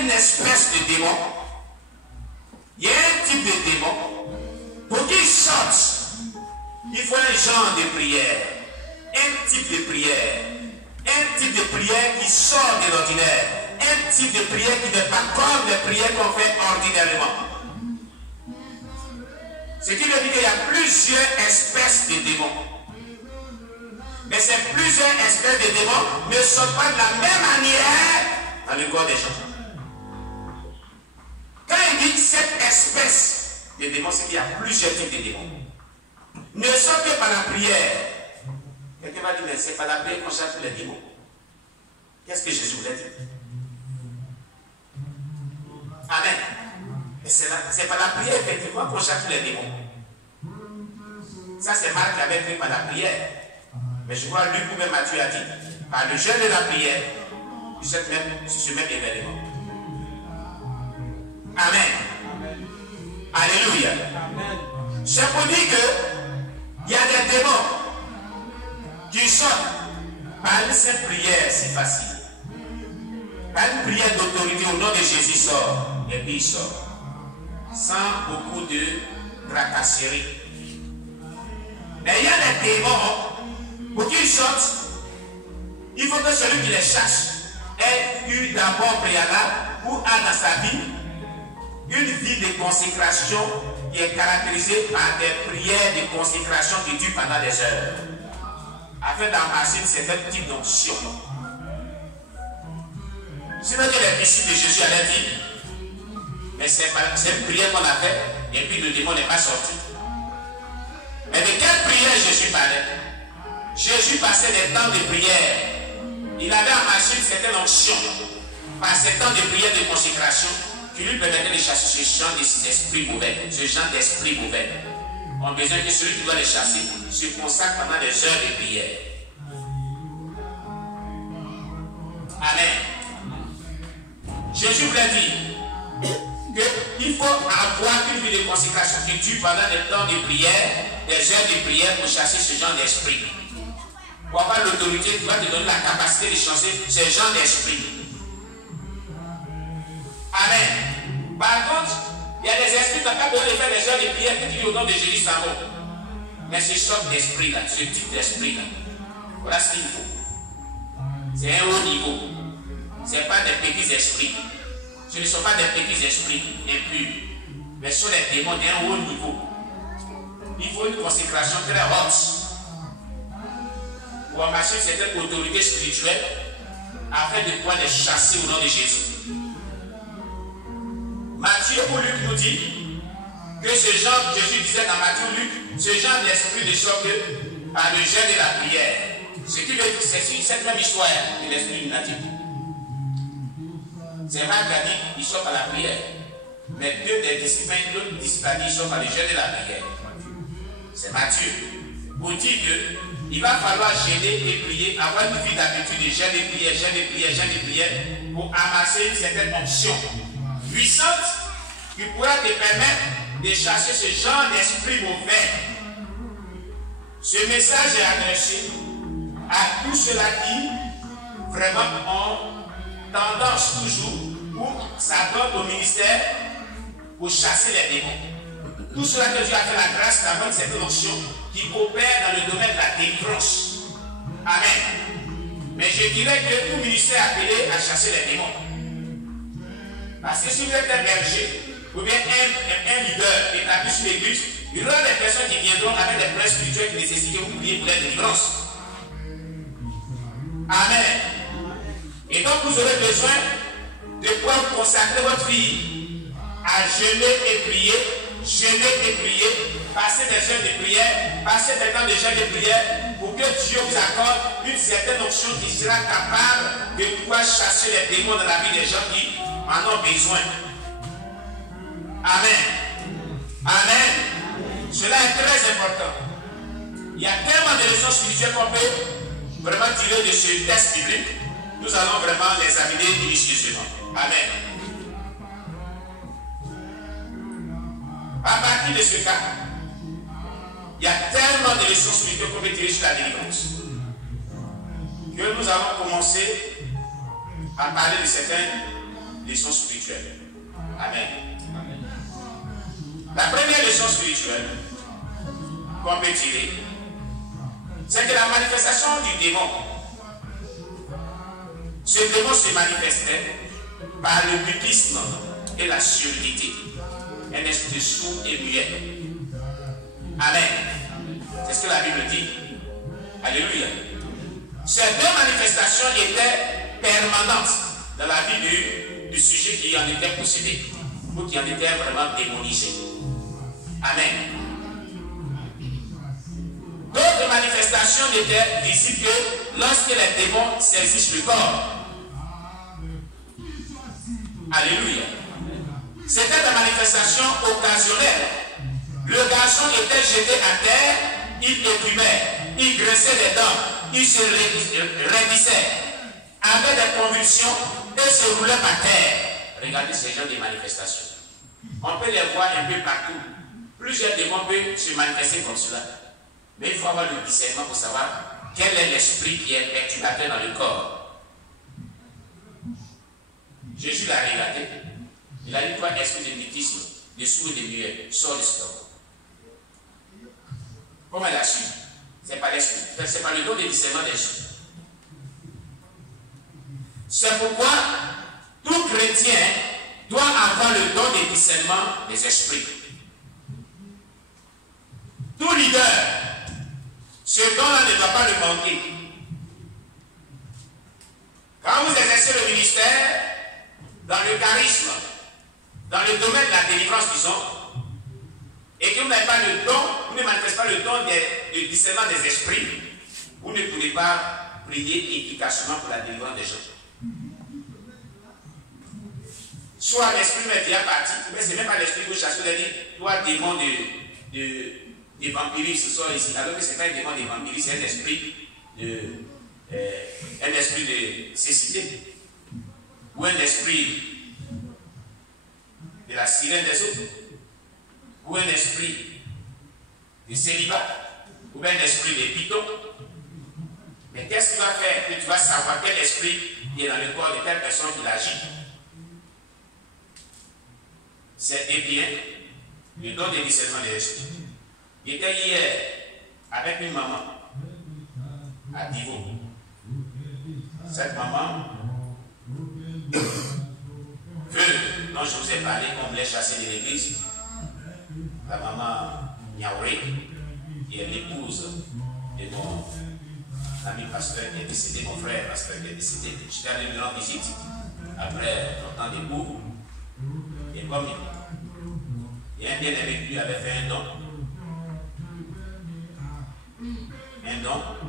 une espèce de démon, il y a un type de démon, pour qu'il sorte, il faut un genre de prière, un type de prière, un type de prière qui sort de l'ordinaire, un type de prière qui n'est pas comme les prières qu'on fait ordinairement. Ce qui veut dire qu'il y a plusieurs espèces de démons. Mais ces plusieurs espèces de démons ne sont pas de la même manière dans le corps des gens. Quand il dit cette espèce de démons, c'est qu'il y a plusieurs types de démons. Ne sont que par la prière. Quelqu'un va dire, mais c'est par la prière qu'on chasse les démons. Qu'est-ce que Jésus voulait dire? Amen. C'est par la prière, effectivement, qu'on chasse les démons. Ça, c'est Marc qui avait pris par la prière. Mais je crois Luc ou même Matthieu a dit, par le jeûne de la prière, sur ce même événement. Amen. Alléluia. C'est pour dire qu'il y a des démons qui sortent par une simple prière, c'est facile. Par une prière d'autorité au nom de Jésus sort, et puis il sort. Sans beaucoup de tracasserie. Mais il y a des démons, pour qu'ils sortent, il faut que celui qui les chasse ait eu d'abord préalable ou a dans sa vie une vie de consécration qui est caractérisée par des prières de consécration qui durent pendant des heures, afin d'amasser un certain type d'onction. Sinon, les disciples de Jésus allaient dire, mais c'est une prière qu'on a faite, et puis le démon n'est pas sorti. Mais de quelle prière Jésus parlait? Jésus passait des temps de prière. Il avait amassé une certaine onction par ces temps de prière de consécration qui lui permettait de chasser ce genre d'esprit mauvais, ce genre d'esprit mauvais. On a besoin que celui qui doit les chasser se consacre pendant des heures de prière. Amen. Jésus voulait dire qu'il faut avoir une vie de consécration qui dure pendant des temps de prière, des heures de prière pour chasser ce genre d'esprit. Pour avoir l'autorité qui va te donner la capacité de chasser ce genre d'esprit. Amen. Par contre, il y a des esprits capables de faire des heures de prière qui disent au nom de Jésus sans mot. Mais ce genre d'esprit-là, ce type d'esprit-là, voilà ce qu'il faut. C'est un haut niveau. Ce n'est pas des petits esprits. Ce ne sont pas des petits esprits impurs. Mais ce sont des démons d'un haut niveau. Il faut une consécration très haute pour amasser une certaine autorité spirituelle afin de pouvoir les chasser au nom de Jésus. Matthieu ou Luc nous dit que ce genre, Jésus disait dans Matthieu ou Luc, ce genre d'esprit ne sort que par le jeûne et la prière. Ce qui veut dire que c'est cette même histoire de l'esprit lunatique. C'est Marc qui a dit qu'il sort par la prière. Mais deux des disciples, l'autre disciple a dit qu'il sort par le jeûne et la prière. C'est Matthieu. Pour dire qu'il va falloir gêner et prier, avoir une vie d'habitude de jeûne et prière, jeûne et prière, jeûne et prière, pour amasser une certaine onction puissante qui pourra te permettre de chasser ce genre d'esprit mauvais. Ce message est adressé à tous ceux-là qui vraiment ont tendance toujours ou s'adonnent au ministère pour chasser les démons. Tout cela que Dieu a fait la grâce d'avoir cette onction qui opère dans le domaine de la délivrance. Amen. Mais je dirais que tout ministère est appelé à chasser les démons. Parce que si vous êtes un berger ou bien un leader établi sur l'église, il y aura des personnes qui viendront avec des prêts spirituels qui nécessitent que vous priez pour la délivrance. Amen. Et donc vous aurez besoin de pouvoir consacrer votre vie à jeûner et prier, passer des heures de prière, passer des temps de jeûne et de prière, pour que Dieu vous accorde une certaine onction qui sera capable de pouvoir chasser les démons dans la vie des gens qui en ont besoin. Amen. Amen. Cela est très important. Il y a tellement de leçons spirituelles qu'on peut vraiment tirer de ce texte biblique. Nous allons vraiment les amener minutieusement. Amen. À partir de ce cas, il y a tellement de leçons spirituelles qu'on peut tirer sur la délivrance que nous allons commencer à parler de certaines leçons spirituelles. Amen. La première leçon spirituelle qu'on peut tirer, c'est que la manifestation du démon, ce démon se manifestait par le mutisme et la surdité, un esprit sourd et muet. Amen. C'est ce que la Bible dit. Alléluia. Ces deux manifestations étaient permanentes dans la vie du sujet qui en était possédé ou qui en était vraiment démonisé. Amen. D'autres manifestations n'étaient visibles que lorsque les démons saisissent le corps. Alléluia. C'était des manifestations occasionnelles. Le garçon était jeté à terre, il épumait, il graissait les dents, il se raidissait, avait des convulsions et se roulait par terre. Regardez ces genres de manifestations. On peut les voir un peu partout. Plusieurs démons peuvent se manifester comme cela. Mais il faut avoir le discernement pour savoir quel est l'esprit qui est perturbateur dans le corps. Jésus l'a regardé. Il a dit, toi, esprit de mutisme, de sourd et de muet, sors de ce corps. Comment il a su? C'est par l'esprit. C'est par le don de discernement des esprits. C'est pourquoi tout chrétien doit avoir le don de discernement des esprits. Tout leader, ce don-là ne doit pas le manquer. Quand vous exercez le ministère, dans le charisme, dans le domaine de la délivrance, disons, et que vous n'avez pas le don, vous ne manifestez pas le don de discernement des esprits, vous ne pourrez pas prier efficacement pour la délivrance des gens. Soit l'esprit m'est déjà parti, mais ce n'est même pas l'esprit que vous chassez, vous avez dit, toi, démon de vampirisme, soit ici, alors que ce n'est pas un démon de vampirisme, c'est un esprit de cécité, ou un esprit de la sirène des eaux, ou un esprit de célibat, ou un esprit de python. Mais qu'est-ce qu'il va faire que tu vas savoir quel esprit est dans le corps de telle personne qui l'agit? C'est bien le don de discernement des esprits. J'étais hier avec une maman à Divo. Cette maman dont je vous ai parlé, qu'on voulait chasser de l'église, la maman Niaouré, qui est l'épouse de mon ami pasteur qui est décédé, mon frère pasteur qui est décédé. J'étais allé lui rendre visite après longtemps de cours. Et comme il y a un bien-aimé qui lui avait fait un don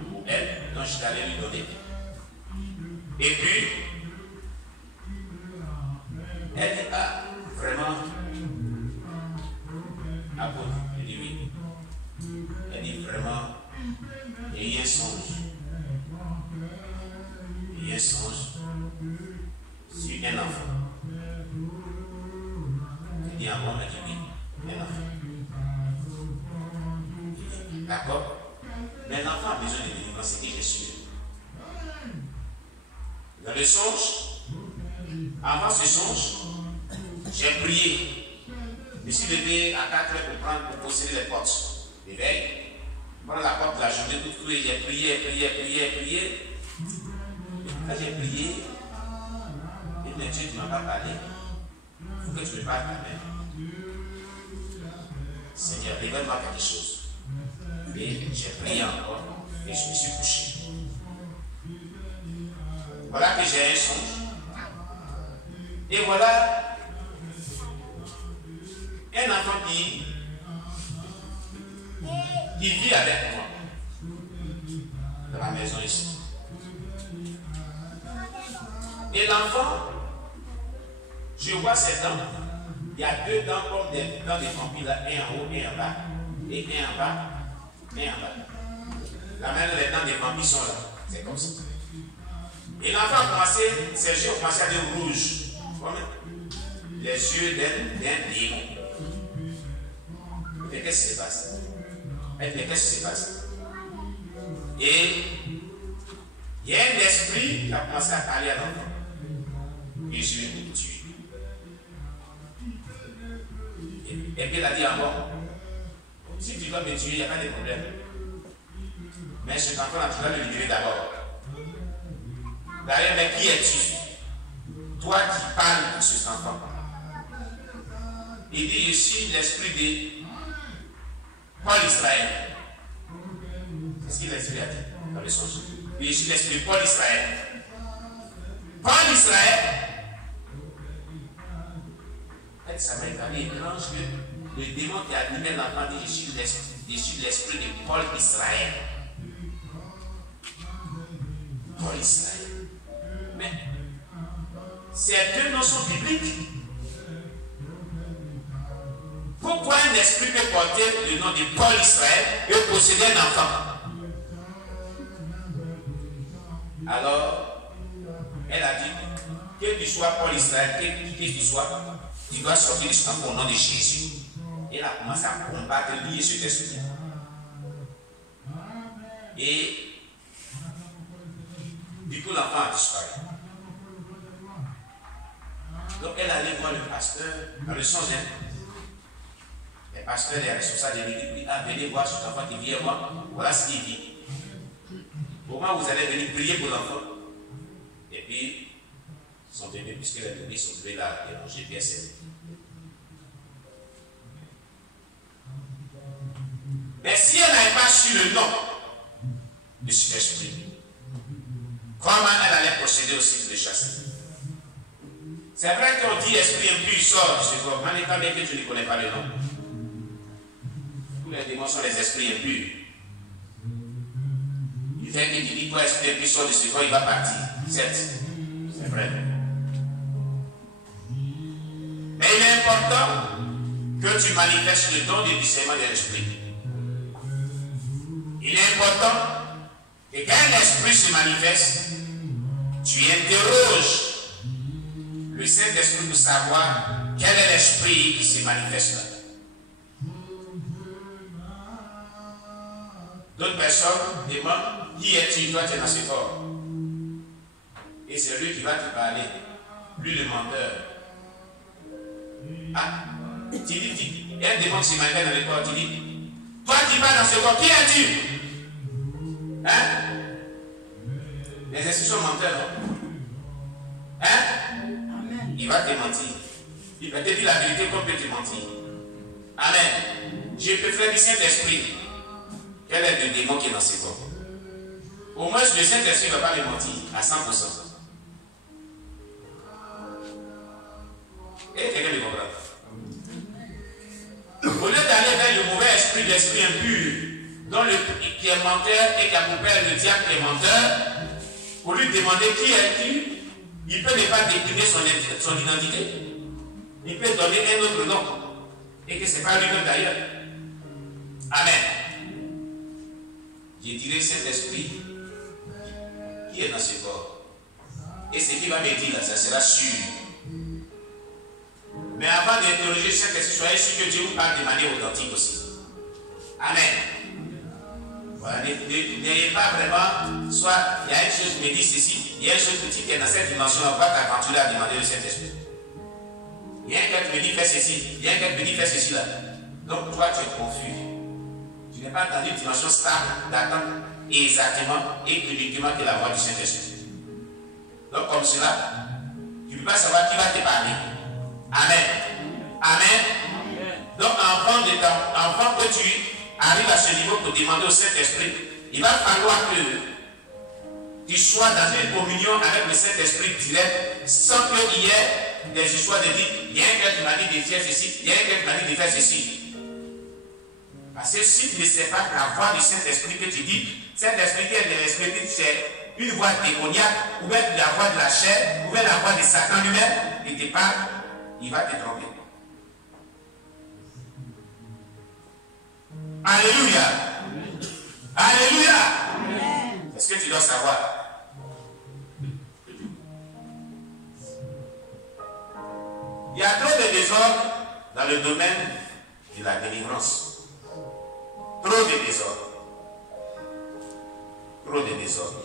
pour elle, donc j'étais allé lui donner. Et puis, elle dit, ah, vraiment, apôtre, elle dit oui. Elle dit vraiment, il y a un songe. Il y a un songe sur un enfant. Elle dit, ah bon, elle dit oui, un enfant. D'accord? Mais l'enfant a besoin de délivrance, c'est qui je suis. Dans le songe, avant ce songe, j'ai prié. Je me suis levé à 4 heures pour posséder les portes d'éveil. Pendant la porte de la journée, toute crue, j'ai prié. Quand j'ai prié, et Dieu, tu ne m'as pas parlé. Il faut que tu me parles quand même. Seigneur, révèle-moi quelque chose. Et j'ai prié encore et je me suis couché. Voilà que j'ai un songe. Et voilà un enfant qui vit avec moi dans la maison ici. Et l'enfant, je vois ses dents. Il y a 2 dents comme des dents de vampire, là, un en haut et un en bas. Et un en bas, et en bas. La main des dents des vampires sont là. C'est comme ça. Et l'enfant a commencé, ses yeux ont commencé à devenir rouges. Comme les yeux d'un démon. Mais qu'est-ce qui se passe? Mais qu'est-ce qui se passe? Et il y a un esprit qui a commencé à parler à l'enfant. Et je vais vous tuer. Et puis il a dit encore, si tu dois me tuer, il n'y a pas de problème. Mais cet enfant-là, tu dois le libérer d'abord. D'ailleurs, mais qui es-tu? Toi qui parles de cet enfant. Il dit, je suis l'esprit de Paul Israël. Qu'est-ce qu'il a dit dans le songe? Je suis l'esprit de Paul Israël. Paul Israël. Ça m'a étonné étrange que le démon qui a animé l'enfant dit, je suis l'esprit de Paul Israël. Paul Israël. Mais ces deux noms sont bibliques. Pourquoi un esprit peut porter le nom de Paul Israël et posséder un enfant? Alors, elle a dit, que tu sois Paul Israël, que tu sois, tu dois sortir de cet enfant au nom de Jésus. Et elle a commencé à combattre, lier cet esprit. Et du coup, l'enfant a disparu. Donc, elle allait voir le pasteur dans le songe. Le pasteur est responsable de l'église. Il dit, ah, venez voir cet enfant qui vient moi. Voilà ce qu'il dit. Comment vous allez venir prier pour l'enfant? Et puis, ils sont venus, puisque les bébés sont venus là, et manger bien servi. Mais si elle n'avait pas su le nom de cet esprit, comment elle allait procéder au cycle de chasse? C'est vrai qu'on dit esprit impur sort de ce corps, mais quand bien que tu ne connais pas le nom. Tous les démons sont les esprits impurs. Il fait que tu dis, toi, esprit impur sort de ce corps, il va partir. Certes, c'est vrai. Mais il est important que tu manifestes le don du discernement de l'esprit. Il est important que quand un esprit se manifeste, tu interroges le Saint-Esprit pour savoir quel est l'esprit qui se manifeste là. D'autres personnes demandent, qui es-tu? Toi, tu es dans ce corps. Et c'est lui qui va te parler. Lui, le menteur. Ah, tu dis, elle demande si manifeste dans le corps, tu dis, toi qui vas dans ce corps, qui es-tu? Hein? Les esprits sont menteurs, non? Hein? Amen. Il va te mentir. Il va te dire la vérité comme peut te mentir. Amen. Je peux faire du Saint-Esprit. Quel est le démon qui est dans ce corps? Au moins, le Saint-Esprit ne va pas me mentir à 100%. Et quelqu'un me comprend? Au lieu d'aller vers le mauvais esprit, l'esprit impur, dont qui est menteur et qui a pour père le diable qui est menteur, pour lui demander qui est-tu, il peut ne pas décliner son identité. Il peut donner un autre nom. Et que ce n'est pas lui-même d'ailleurs. Amen. Je dirais Saint-Esprit qui est dans ce corps. Et ce qu'il va me dire là, ça sera sûr. Mais avant d'interroger Saint-Esprit, soyez sûr que Dieu vous parle de manière authentique aussi. Amen. Voilà, n'ayez pas vraiment, soit il y a une chose qui me dit ceci, il y a une chose petite qui est dans cette dimension, on va t'aventurer à demander le Saint-Esprit. Il y a un gars qui me dit fais ceci, il y a un gars qui me dit fais ceci là. Donc toi tu es confus. Tu n'es pas dans une dimension stable d'attendre exactement et uniquement que la voix du Saint-Esprit. Donc comme cela, tu ne peux pas savoir qui va te parler. Amen. Amen. Donc enfant que tu arrive à ce niveau pour demander au Saint-Esprit, il va falloir que tu sois dans une communion avec le Saint-Esprit direct, sans qu'il y ait des histoires de dire, il y a un gars qui m'a dit de faire ceci, il y a un gars qui m'a dit de faire ceci. Parce que si tu ne sais pas la voix du Saint-Esprit que tu dis, Saint-Esprit qui est de l'Esprit, c'est une voix démoniaque, ou bien la voix de la chair, ou bien la voix de Satan lui-même, il te parle, il va te tromper. Alléluia. Alléluia. Est-ce que tu dois savoir? Il y a trop de désordre dans le domaine de la délivrance. Trop de désordre. Trop de désordre.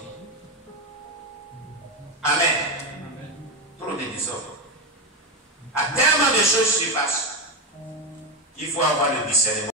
Amen. Trop de désordre. À tellement de choses se passent. Il faut avoir le discernement.